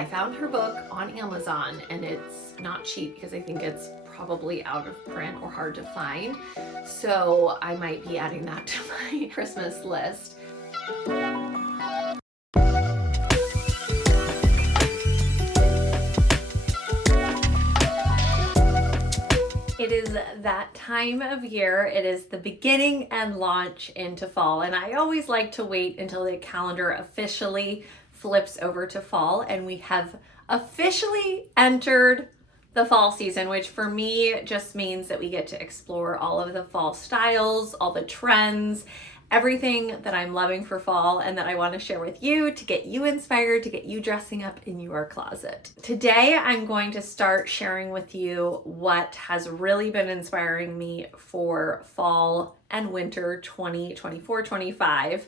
I found her book on Amazon, and it's not cheap because I think it's probably out of print or hard to find. So I might be adding that to my Christmas list. It is that time of year. It is the beginning and launch into fall, and I always like to wait until the calendar officially flips over to fall and we have officially entered the fall season, which for me just means that we get to explore all of the fall styles, all the trends, everything that I'm loving for fall and that I want to share with you to get you inspired, to get you dressing up in your closet. Today, I'm going to start sharing with you what has really been inspiring me for fall and winter 2024-25.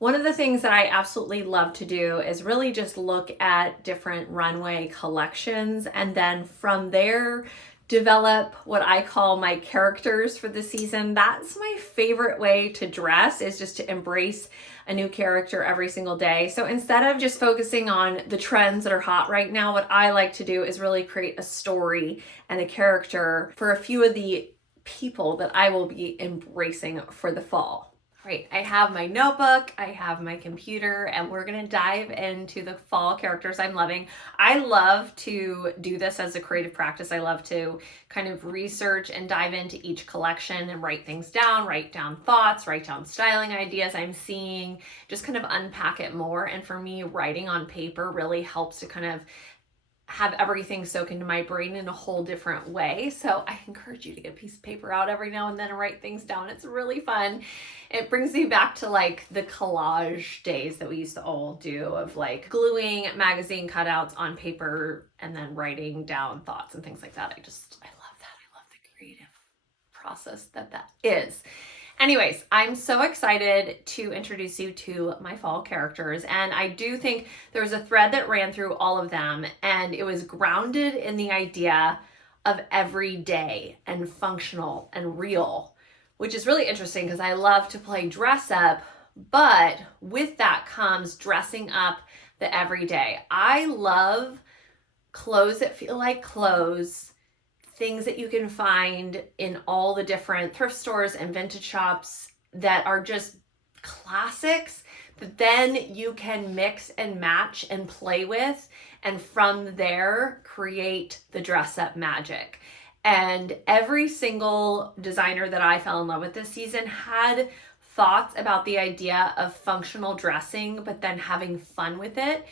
One of the things that I absolutely love to do is really just look at different runway collections and then from there develop what I call my characters for the season. That's my favorite way to dress, is just to embrace a new character every single day. So instead of just focusing on the trends that are hot right now, what I like to do is really create a story and a character for a few of the people that I will be embracing for the fall. Right, I have my notebook, I have my computer, and we're gonna dive into the fall characters I'm loving. I love to do this as a creative practice. I love to kind of research and dive into each collection and write things down, write down thoughts, write down styling ideas I'm seeing, just kind of unpack it more. And for me, writing on paper really helps to kind of have everything soak into my brain in a whole different way. So I encourage you to get a piece of paper out every now and then and write things down. It's really fun. It brings me back to like the collage days that we used to all do of like gluing magazine cutouts on paper and then writing down thoughts and things like that. I love that. I love the creative process that is. Anyways, I'm so excited to introduce you to my fall characters, and I do think there was a thread that ran through all of them, and it was grounded in the idea of everyday and functional and real, which is really interesting because I love to play dress up, but with that comes dressing up the everyday. I love clothes that feel like clothes, things that you can find in all the different thrift stores and vintage shops that are just classics that then you can mix and match and play with, and from there create the dress up magic. And every single designer that I fell in love with this season had thoughts about the idea of functional dressing, but then having fun with it.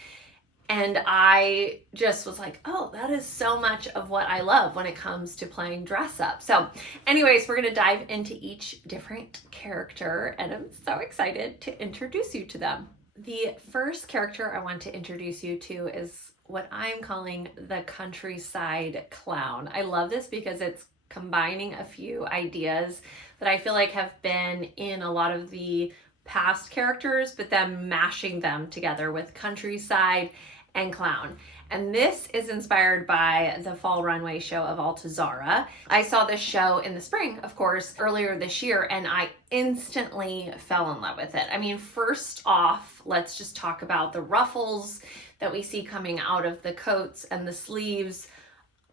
And I just was like, oh, that is so much of what I love when it comes to playing dress up. So anyways, we're going to dive into each different character, and I'm so excited to introduce you to them. The first character I want to introduce you to is what I'm calling the countryside clown. I love this because it's combining a few ideas that I feel like have been in a lot of the past characters, but then mashing them together with countryside and clown. And this is inspired by the fall runway show of Altuzarra. I saw this show in the spring, of course, earlier this year, and I instantly fell in love with it. I mean, first off, let's just talk about the ruffles that we see coming out of the coats and the sleeves.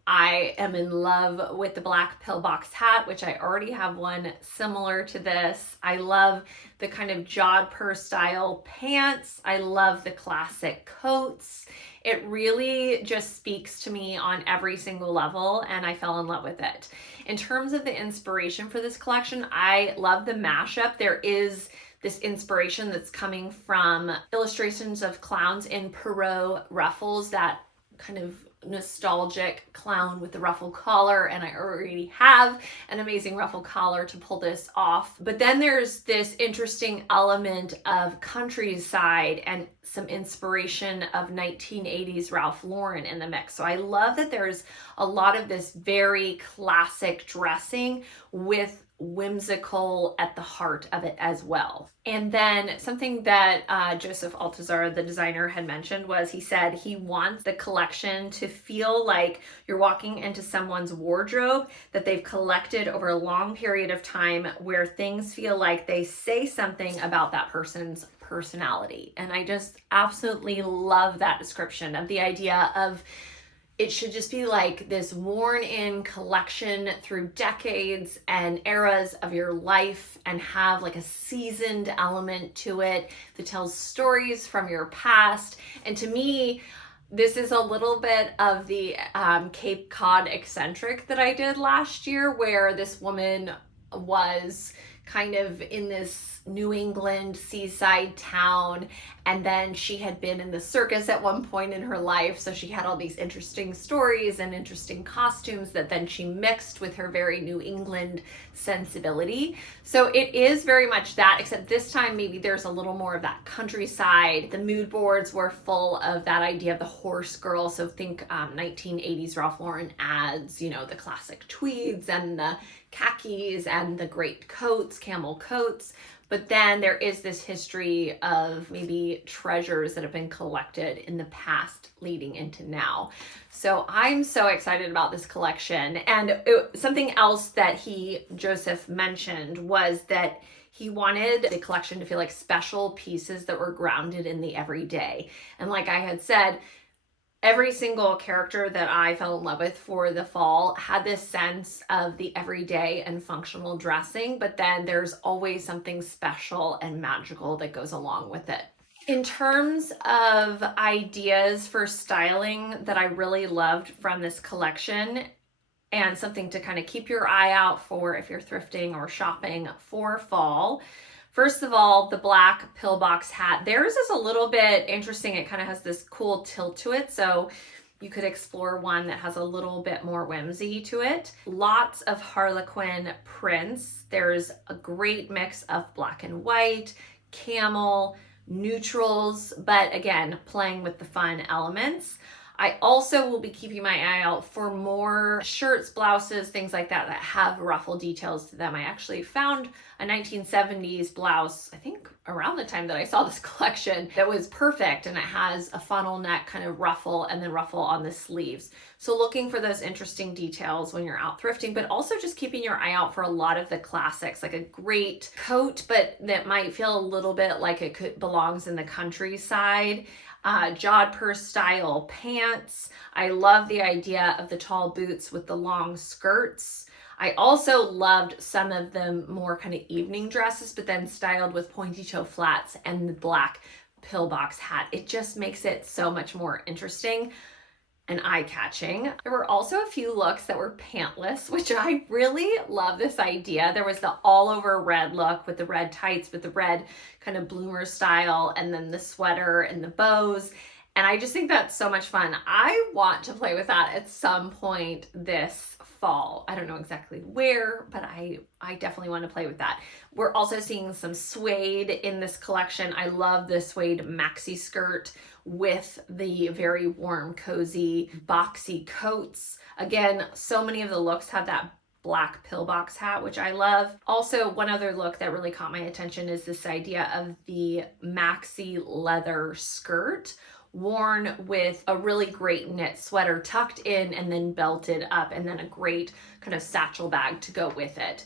I am in love with the black pillbox hat, which I already have one similar to this. I love the kind of jodhpur style pants. I love the classic coats. It really just speaks to me on every single level, and I fell in love with it. In terms of the inspiration for this collection, I love the mashup. There is this inspiration that's coming from illustrations of clowns in Perot ruffles, that kind of nostalgic clown with the ruffle collar, and I already have an amazing ruffle collar to pull this off. But then there's this interesting element of countryside and some inspiration of 1980s Ralph Lauren in the mix. So I love that there's a lot of this very classic dressing with whimsical at the heart of it as well. And then something that Joseph Altuzarra, the designer, had mentioned was he said he wants the collection to feel like you're walking into someone's wardrobe that they've collected over a long period of time, where things feel like they say something about that person's personality. And I just absolutely love that description of the idea of it should just be like this worn in collection through decades and eras of your life, and have like a seasoned element to it that tells stories from your past. And to me, this is a little bit of the Cape Cod eccentric that I did last year, where this woman was kind of in this New England seaside town, and then she had been in the circus at one point in her life, so she had all these interesting stories and interesting costumes that then she mixed with her very New England sensibility. So it is very much that, except this time maybe there's a little more of that countryside. The mood boards were full of that idea of the horse girl, so think 1980s Ralph Lauren ads, you know, the classic tweeds and the khakis and the great coats, camel coats. But then there is this history of maybe treasures that have been collected in the past leading into now. So I'm so excited about this collection. And something else that Joseph mentioned was that he wanted the collection to feel like special pieces that were grounded in the everyday. And like I had said, every single character that I fell in love with for the fall had this sense of the everyday and functional dressing, but then there's always something special and magical that goes along with it. In terms of ideas for styling that I really loved from this collection, and something to kind of keep your eye out for if you're thrifting or shopping for fall, first of all, the black pillbox hat. Theirs is a little bit interesting. It kind of has this cool tilt to it. So you could explore one that has a little bit more whimsy to it. Lots of Harlequin prints. There's a great mix of black and white, camel, neutrals, but again, playing with the fun elements. I also will be keeping my eye out for more shirts, blouses, things like that that have ruffle details to them. I actually found a 1970s blouse, I think around the time that I saw this collection, that was perfect, and it has a funnel neck kind of ruffle and then ruffle on the sleeves. So looking for those interesting details when you're out thrifting, but also just keeping your eye out for a lot of the classics, like a great coat, but that might feel a little bit like it belongs in the countryside. Jodhpur style pants. I love the idea of the tall boots with the long skirts. I also loved some of the more kind of evening dresses, but then styled with pointy toe flats and the black pillbox hat. It just makes it so much more interesting and eye-catching. There were also a few looks that were pantless, which I really love this idea. There was the all-over red look with the red tights, with the red kind of bloomer style, and then the sweater and the bows. And I just think that's so much fun. I want to play with that at some point this fall. I don't know exactly where, but I definitely want to play with that. We're also seeing some suede in this collection. I love the suede maxi skirt with the very warm, cozy, boxy coats. Again, so many of the looks have that black pillbox hat, which I love. Also, one other look that really caught my attention is this idea of the maxi leather skirt worn with a really great knit sweater tucked in and then belted up, and then a great kind of satchel bag to go with it.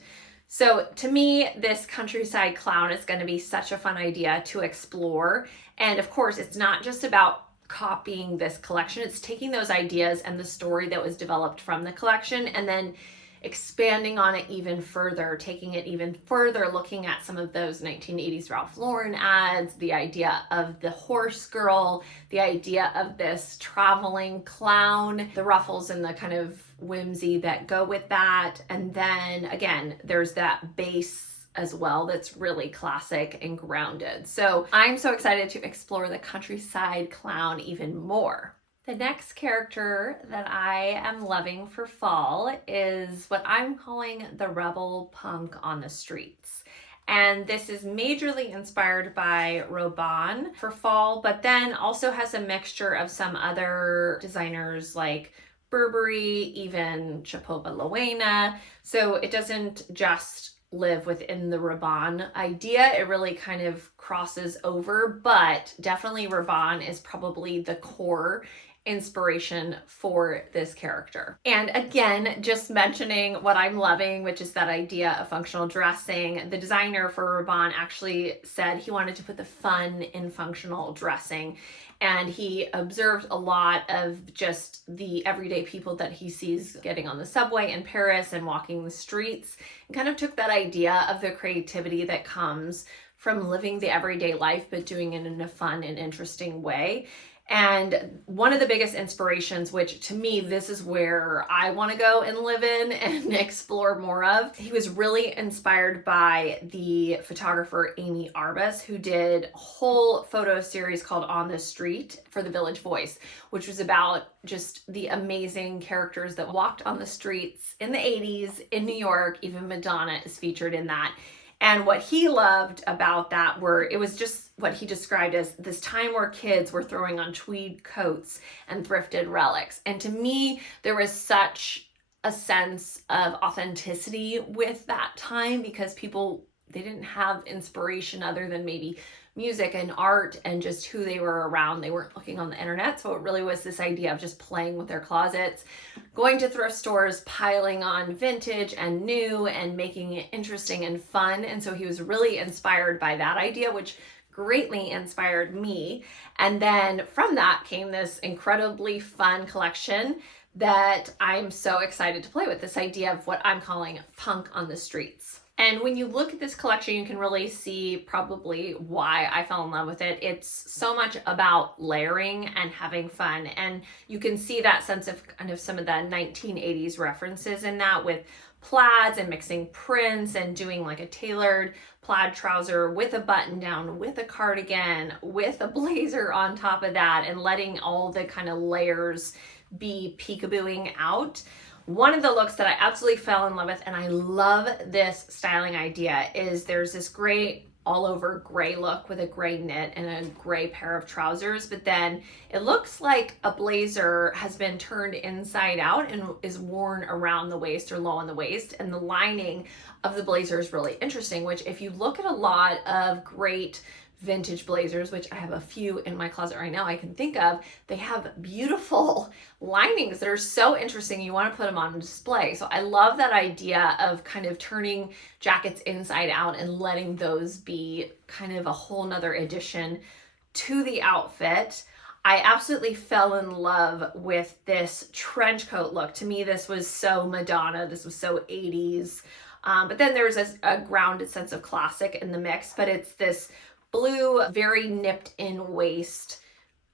So to me, this countryside clown is going to be such a fun idea to explore. And of course, it's not just about copying this collection. It's taking those ideas and the story that was developed from the collection and then expanding on it even further, taking it even further, looking at some of those 1980s Ralph Lauren ads, the idea of the horse girl, the idea of this traveling clown, the ruffles and the kind of whimsy that go with that. And then again, there's that base as well that's really classic and grounded. So I'm so excited to explore the countryside clown even more. The next character that I am loving for fall is what I'm calling the rebel punk on the streets. And this is majorly inspired by Rabanne for fall, but then also has a mixture of some other designers like Burberry, even Chapeau Luena. So it doesn't just live within the Rabanne idea. It really kind of crosses over, but definitely Rabanne is probably the core inspiration for this character. And again, just mentioning what I'm loving, which is that idea of functional dressing. The designer for Raban actually said he wanted to put the fun in functional dressing. And he observed a lot of just the everyday people that he sees getting on the subway in Paris and walking the streets, and kind of took that idea of the creativity that comes from living the everyday life, but doing it in a fun and interesting way. And one of the biggest inspirations, which to me, this is where I want to go and live in and explore more of, he was really inspired by the photographer Amy Arbus, who did a whole photo series called On the Street for the Village Voice, which was about just the amazing characters that walked on the streets in the 80s in New York. Even Madonna is featured in that. And what he loved about that it was just what he described as this time where kids were throwing on tweed coats and thrifted relics. And to me, there was such a sense of authenticity with that time, because they didn't have inspiration other than maybe music and art and just who they were around. They weren't looking on the internet. So it really was this idea of just playing with their closets, going to thrift stores, piling on vintage and new and making it interesting and fun. And so he was really inspired by that idea, which greatly inspired me. And then from that came this incredibly fun collection that I'm so excited to play with, this idea of what I'm calling punk on the streets. And when you look at this collection, you can really see probably why I fell in love with it. It's so much about layering and having fun. And you can see that sense of kind of some of the 1980s references in that, with plaids and mixing prints and doing like a tailored plaid trouser with a button down, with a cardigan, with a blazer on top of that, and letting all the kind of layers be peekabooing out. One of the looks that I absolutely fell in love with, and I love this styling idea, is there's this great all over gray look with a gray knit and a gray pair of trousers, but then it looks like a blazer has been turned inside out and is worn around the waist or low on the waist, and the lining of the blazer is really interesting, which if you look at a lot of great vintage blazers, which I have a few in my closet right now I can think of, they have beautiful linings that are so interesting. You want to put them on display. So I love that idea of kind of turning jackets inside out and letting those be kind of a whole nother addition to the outfit. I absolutely fell in love with this trench coat look. To me, this was so Madonna. This was so 80s. But then there's a grounded sense of classic in the mix, but it's this blue, very nipped in waist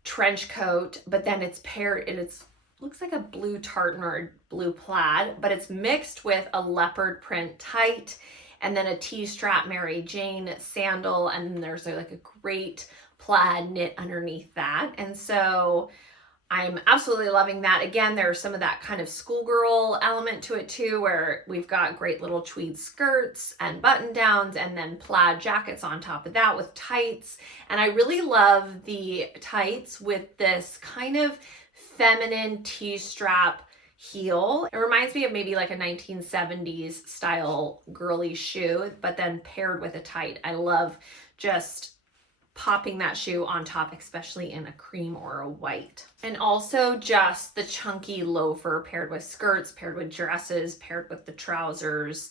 trench coat, but then it's paired, and it's looks like a blue tartan or a blue plaid, but it's mixed with a leopard print tight, and then a T-strap Mary Jane sandal, and then there's like a great plaid knit underneath that. And so I'm absolutely loving that. Again, there's some of that kind of schoolgirl element to it too, where we've got great little tweed skirts and button downs, and then plaid jackets on top of that with tights. And I really love the tights with this kind of feminine T-strap heel. It reminds me of maybe like a 1970s style girly shoe, but then paired with a tight. I love just popping that shoe on top, especially in a cream or a white. And also just the chunky loafer paired with skirts, paired with dresses, paired with the trousers.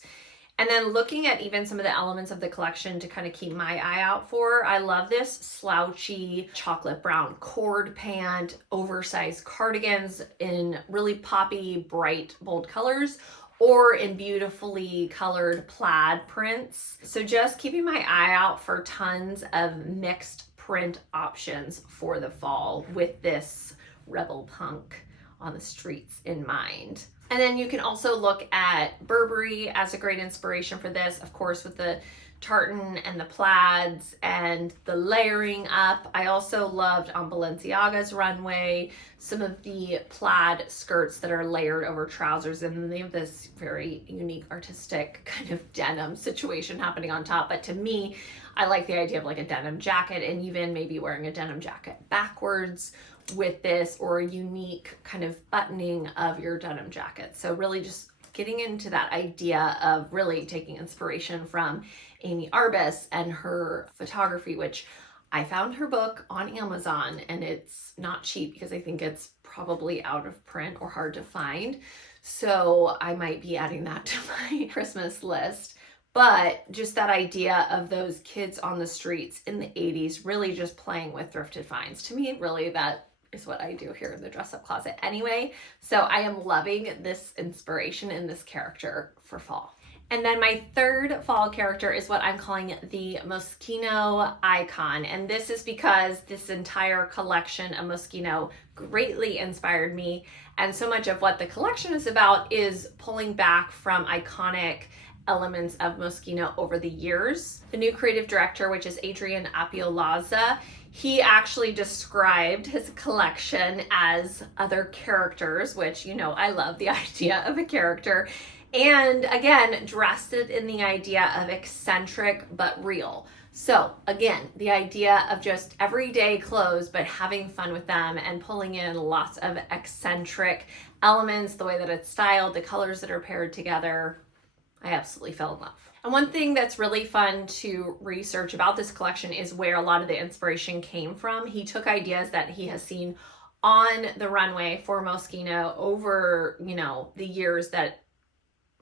And then looking at even some of the elements of the collection to kind of keep my eye out for, I love this slouchy chocolate brown cord pant, oversized cardigans in really poppy, bright, bold colors, or in beautifully colored plaid prints. So just keeping my eye out for tons of mixed print options for the fall with this rebel punk on the streets in mind. And then you can also look at Burberry as a great inspiration for this, of course, with the tartan and the plaids and the layering up. I also loved on Balenciaga's runway some of the plaid skirts that are layered over trousers, and then they have this very unique artistic kind of denim situation happening on top. But to me, I like the idea of like a denim jacket, and even maybe wearing a denim jacket backwards with this, or a unique kind of buttoning of your denim jacket. So really just getting into that idea of really taking inspiration from Amy Arbus and her photography, which I found her book on Amazon, and it's not cheap because I think it's probably out of print or hard to find. So I might be adding that to my Christmas list. But just that idea of those kids on the streets in the 80s really just playing with thrifted finds. To me, really, that is what I do here in the dress up closet anyway. So I am loving this inspiration in this character for fall. And then my third fall character is what I'm calling the Moschino icon. And this is because this entire collection of Moschino greatly inspired me. And so much of what the collection is about is pulling back from iconic elements of Moschino over the years. The new creative director, which is Adrian Appiolazza, he actually described his collection as other characters, which, you know, I love the idea of a character. And again, dressed it in the idea of eccentric but real. So again, the idea of just everyday clothes, but having fun with them and pulling in lots of eccentric elements, the way that it's styled, the colors that are paired together. I absolutely fell in love. And one thing that's really fun to research about this collection is where a lot of the inspiration came from. He took ideas that he has seen on the runway for Moschino over, you know, the years that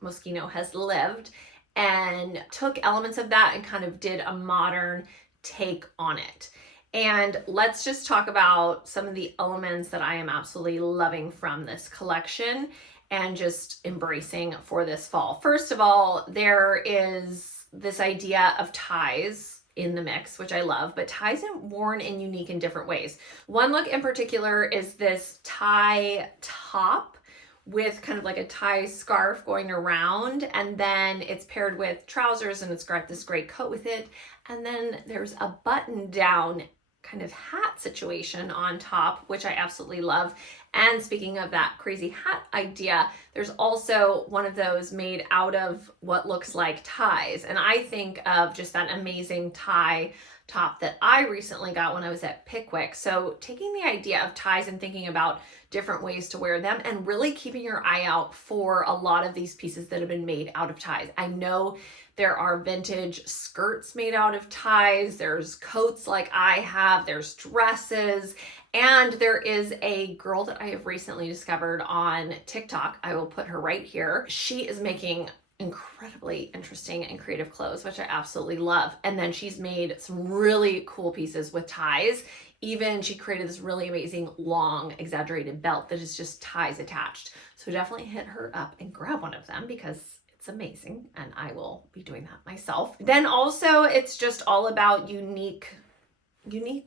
Moschino has lived, and took elements of that and kind of did a modern take on it. And let's just talk about some of the elements that I am absolutely loving from this collection and just embracing for this fall. First of all, there is this idea of ties in the mix, which I love, but ties are worn in unique and different ways. One look in particular is this tie top with kind of like a tie scarf going around, and then it's paired with trousers and it's got this great coat with it. And then there's a button down kind of hat situation on top, which I absolutely love. And speaking of that crazy hat idea, there's also one of those made out of what looks like ties. And I think of just that amazing tie top that I recently got when I was at Pickwick. So taking the idea of ties and thinking about different ways to wear them and really keeping your eye out for a lot of these pieces that have been made out of ties. I know there are vintage skirts made out of ties. There's coats like I have. There's dresses. And there is a girl that I have recently discovered on TikTok. I will put her right here. She is making incredibly interesting and creative clothes, which I absolutely love. And then she's made some really cool pieces with ties. Even she created this really amazing long exaggerated belt that is just ties attached. So definitely hit her up and grab one of them because it's amazing, and I will be doing that myself. Then also, it's just all about unique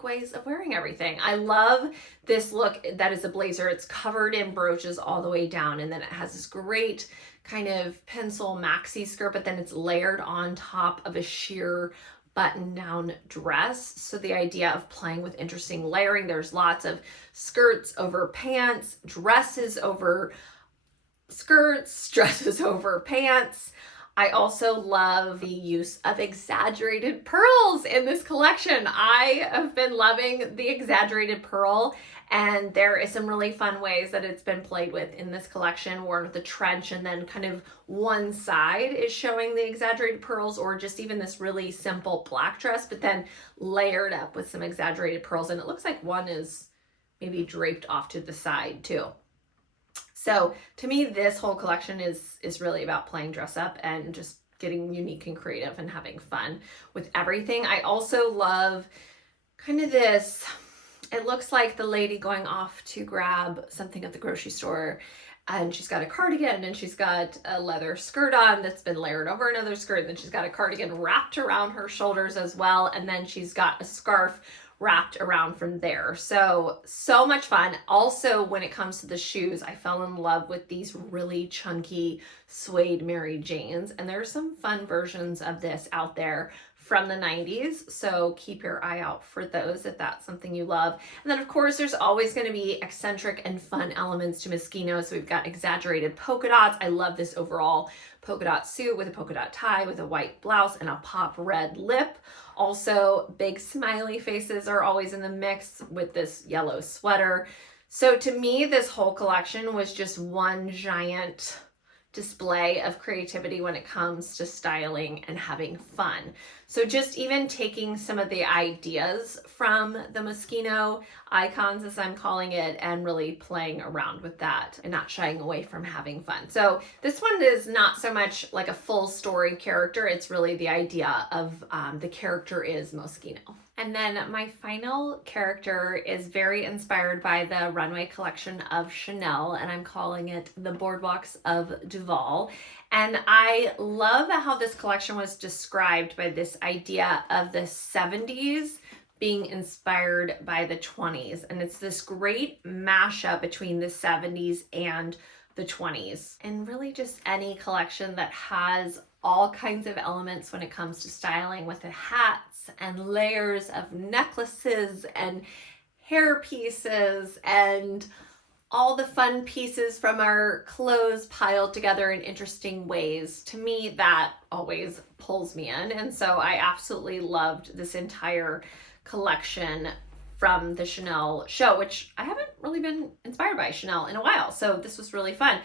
ways of wearing everything. I love this look that is a blazer. It's covered in brooches all the way down, and then it has this great kind of pencil maxi skirt, but then it's layered on top of a sheer button-down dress. So the idea of playing with interesting layering, there's lots of skirts over pants, dresses over skirts, dresses over pants. I also love the use of exaggerated pearls in this collection. I have been loving the exaggerated pearl, and there is some really fun ways that it's been played with in this collection, worn with a trench, and then kind of one side is showing the exaggerated pearls, or just even this really simple black dress, but then layered up with some exaggerated pearls. And it looks like one is maybe draped off to the side too. So to me, this whole collection is really about playing dress up and just getting unique and creative and having fun with everything. I also love kind of this, it looks like the lady going off to grab something at the grocery store, and she's got a cardigan and she's got a leather skirt on that's been layered over another skirt. And then she's got a cardigan wrapped around her shoulders as well. And then she's got a scarf wrapped around from there. So much fun. Also, when it comes to the shoes, I fell in love with these really chunky suede Mary Janes, and there's some fun versions of this out there from the 90s. So keep your eye out for those if that's something you love. And then of course, there's always going to be eccentric and fun elements to Moschino. So we've got exaggerated polka dots. I love this overall polka dot suit with a polka dot tie with a white blouse and a pop red lip. Also, big smiley faces are always in the mix with this yellow sweater. So to me, this whole collection was just one giant display of creativity when it comes to styling and having fun. So just even taking some of the ideas from the Moschino icons, as I'm calling it, and really playing around with that and not shying away from having fun. So this one is not so much like a full story character. It's really the idea of the character is Moschino. And then my final character is very inspired by the runway collection of Chanel, and I'm calling it the Boardwalks of Duval. And I love how this collection was described by this idea of the 70s being inspired by the 20s. And it's this great mashup between the 70s and the 20s. And really just any collection that has all kinds of elements when it comes to styling, with the hats and layers of necklaces and hair pieces and all the fun pieces from our clothes piled together in interesting ways. To me, that always pulls me in. And so I absolutely loved this entire collection from the Chanel show, which I haven't really been inspired by Chanel in a while. So this was really fun.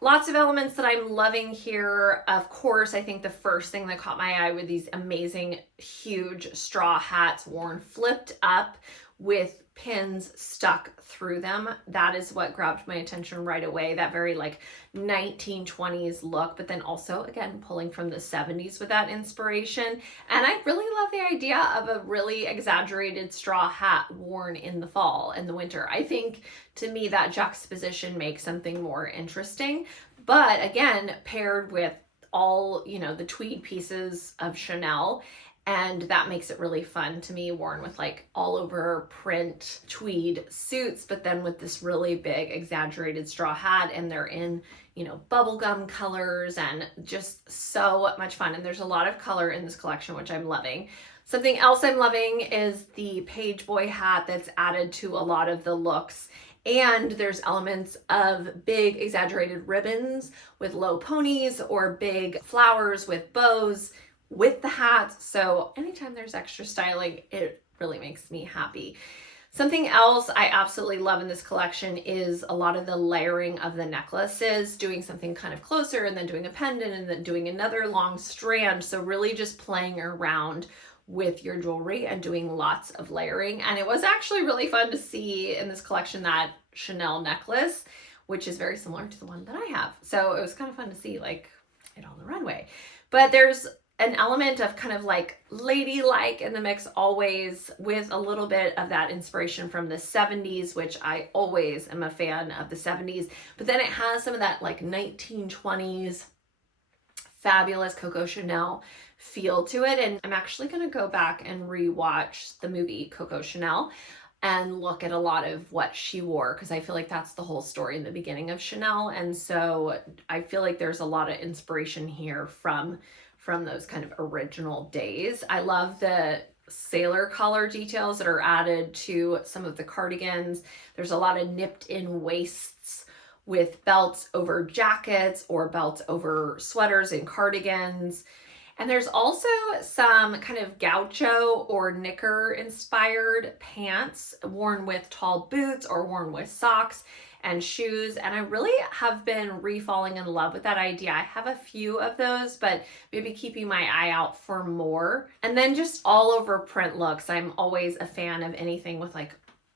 Lots of elements that I'm loving here. Of course, I think the first thing that caught my eye were these amazing, huge straw hats worn flipped up with pins stuck through them. That is what grabbed my attention right away. That very like 1920s look, but then also again pulling from the 70s with that inspiration. And I really love the idea of a really exaggerated straw hat worn in the fall and the winter. I think to me that juxtaposition makes something more interesting, but again paired with all, you know, the tweed pieces of Chanel. And that makes it really fun to me, worn with like all over print tweed suits, but then with this really big exaggerated straw hat, and they're in, you know, bubblegum colors and just so much fun. And there's a lot of color in this collection, which I'm loving. Something else I'm loving is the page boy hat that's added to a lot of the looks. And there's elements of big exaggerated ribbons with low ponies or big flowers with bows with the hats. So anytime there's extra styling, it really makes me happy. Something else I absolutely love in this collection is a lot of the layering of the necklaces, doing something kind of closer and then doing a pendant and then doing another long strand. So really just playing around with your jewelry and doing lots of layering. And it was actually really fun to see in this collection that Chanel necklace, which is very similar to the one that I have. So it was kind of fun to see like it on the runway. But there's an element of kind of like ladylike in the mix always, with a little bit of that inspiration from the 70s, which I always am a fan of the 70s, but then it has some of that like 1920s fabulous Coco Chanel feel to it. And I'm actually going to go back and rewatch the movie Coco Chanel and look at a lot of what she wore, because I feel like that's the whole story in the beginning of Chanel. And so I feel like there's a lot of inspiration here from those kind of original days. I love the sailor collar details that are added to some of the cardigans. There's a lot of nipped in waists with belts over jackets or belts over sweaters and cardigans. And there's also some kind of gaucho or knicker inspired pants worn with tall boots or worn with socks and shoes. And I really have been re-falling in love with that idea. I have a few of those, but maybe keeping my eye out for more. And then just all over print looks. I'm always a fan of anything with like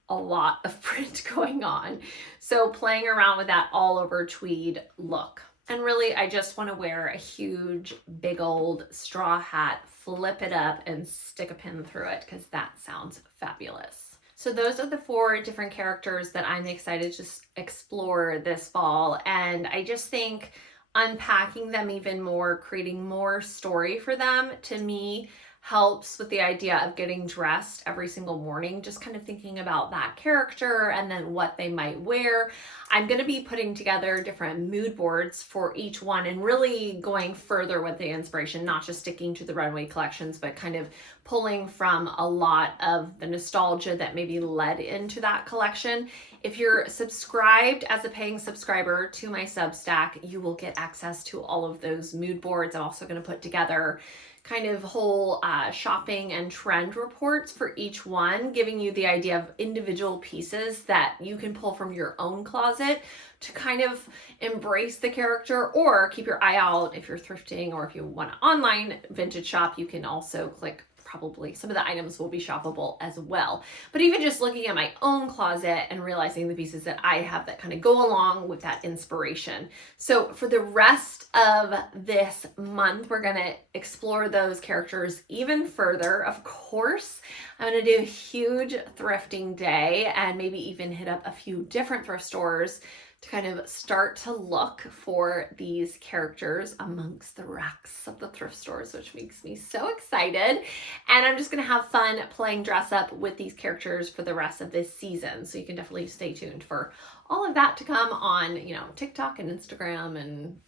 a lot of print going on. So playing around with that all over tweed look. And really, I just want to wear a huge, big old straw hat, flip it up and stick a pin through it, because that sounds fabulous. So those are the 4 different characters that I'm excited to just explore this fall. And I just think unpacking them even more, creating more story for them, to me, helps with the idea of getting dressed every single morning, just kind of thinking about that character and then what they might wear. I'm going to be putting together different mood boards for each one and really going further with the inspiration, not just sticking to the runway collections, but kind of pulling from a lot of the nostalgia that maybe led into that collection. If you're subscribed as a paying subscriber to my Substack, you will get access to all of those mood boards. I'm also going to put together kind of whole shopping and trend reports for each one, giving you the idea of individual pieces that you can pull from your own closet to kind of embrace the character, or keep your eye out if you're thrifting, or if you want to online vintage shop, you can also click. Probably some of the items will be shoppable as well. But even just looking at my own closet and realizing the pieces that I have that kind of go along with that inspiration. So for the rest of this month, we're going to explore those characters even further. Of course, I'm going to do a huge thrifting day and maybe even hit up a few different thrift stores to kind of start to look for these characters amongst the racks of the thrift stores, which makes me so excited. And I'm just going to have fun playing dress up with these characters for the rest of this season. So you can definitely stay tuned for all of that to come on, you know, TikTok and Instagram and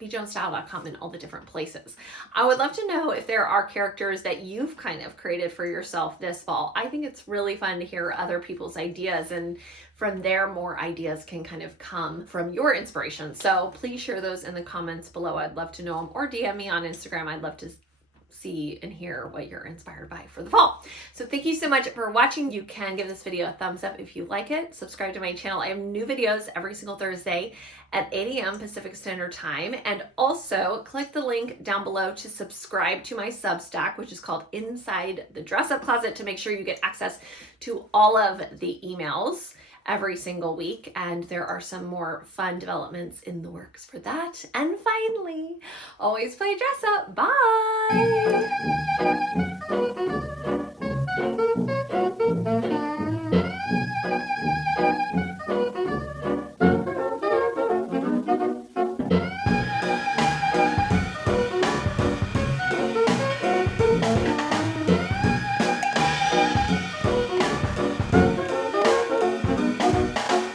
BJONESSTYLE.com and all the different places. I would love to know if there are characters that you've kind of created for yourself this fall. I think it's really fun to hear other people's ideas, and from there, more ideas can kind of come from your inspiration. So please share those in the comments below. I'd love to know them, or DM me on Instagram. I'd love to see and hear what you're inspired by for the fall. So thank you so much for watching. You can give this video a thumbs up if you like it. Subscribe to my channel. I have new videos every single Thursday at 8 a.m. Pacific Standard Time. And also click the link down below to subscribe to my Substack, which is called Inside the Dress Up Closet, to make sure you get access to all of the emails every single week. And there are some more fun developments in the works for that. And finally, always play dress up. Bye.